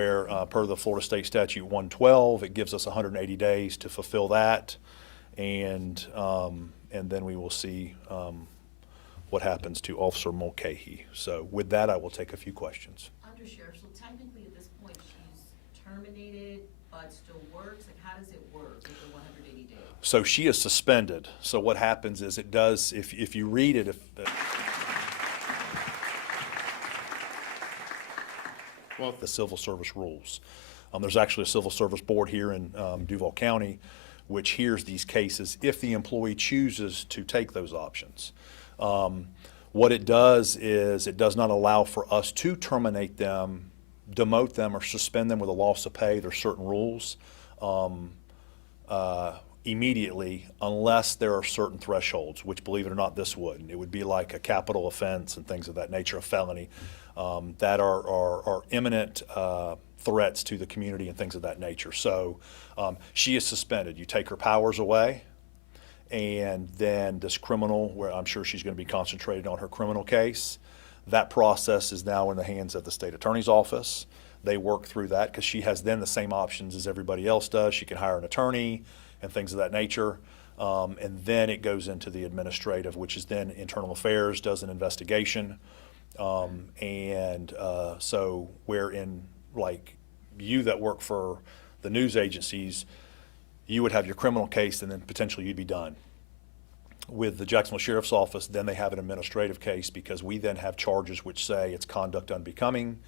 where per the Florida State Statute 112, it gives us 180 days to fulfill that, and then we will see what happens to Officer Mulcahy. So with that, I will take a few questions. Under Sheriff, so technically at this point she's terminated but still works? Like, how does it work with the 180 days? So she is suspended. So what happens is it does, if you read it, well, the civil service rules. There's actually a civil service board here in Duval County which hears these cases if the employee chooses to take those options. What it does is it does not allow for us to terminate them, demote them, or suspend them with a loss of pay. There's certain rules immediately, unless there are certain thresholds, which, believe it or not, this wouldn't. It would be like a capital offense and things of that nature, a felony, that are imminent threats to the community and things of that nature. So she is suspended. You take her powers away, and then this criminal, where I'm sure she's going to be concentrated on her criminal case, that process is now in the hands of the state attorney's office. They work through that because she has then the same options as everybody else does. She can hire an attorney and things of that nature. And then it goes into the administrative, which is then internal affairs, does an investigation. So where in, like, you that work for the news agencies, you would have your criminal case and then potentially you'd be done. With the Jacksonville Sheriff's Office, then they have an administrative case because we then have charges which say it's conduct unbecoming,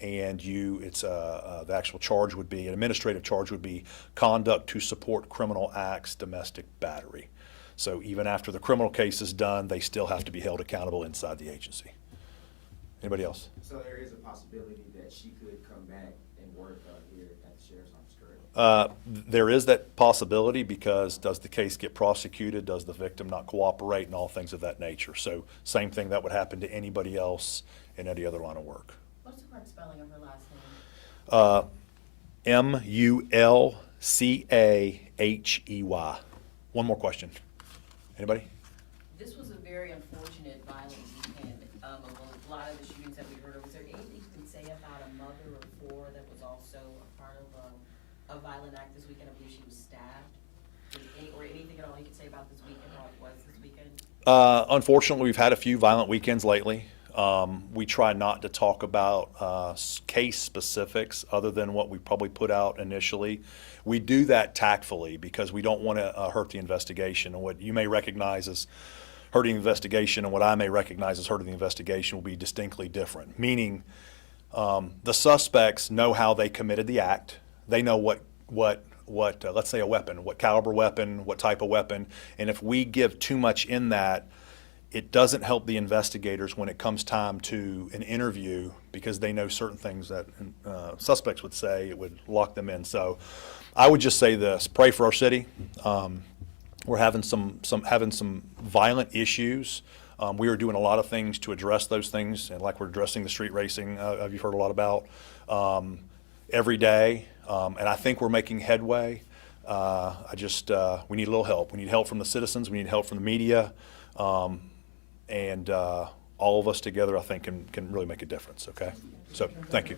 and the actual charge would be, an administrative charge would be conduct to support criminal acts, domestic battery. So even after the criminal case is done, they still have to be held accountable inside the agency. Anybody else? So there is a possibility that she could come back and work here at the Sheriff's Office, correct? There is that possibility because does the case get prosecuted? Does the victim not cooperate, and all things of that nature? So same thing that would happen to anybody else in any other line of work. What's the correct spelling of her last name? Mulcahey. One more question. Anybody? This was a very unfortunate violent weekend of a lot of the shootings that we heard of. Was there anything you can say about a mother of four that was also a part of a violent act this weekend? I believe she was stabbed. Or anything at all you can say about this weekend, how it was this weekend? Unfortunately, we've had a few violent weekends lately. We try not to talk about case specifics other than what we probably put out initially. We do that tactfully because we don't want to hurt the investigation. And what you may recognize as hurting the investigation and what I may recognize as hurting the investigation will be distinctly different. Meaning, the suspects know how they committed the act. They know what let's say a weapon, what caliber weapon, what type of weapon, and if we give too much in that, it doesn't help the investigators when it comes time to an interview because they know certain things that suspects would say. It would lock them in. So I would just say this: pray for our city. We're having some violent issues. We are doing a lot of things to address those things, and like we're addressing the street racing you've heard a lot about every day. And I think we're making headway. We need a little help. We need help from the citizens. We need help from the media. And all of us together, I think, can really make a difference, okay? So, thank you.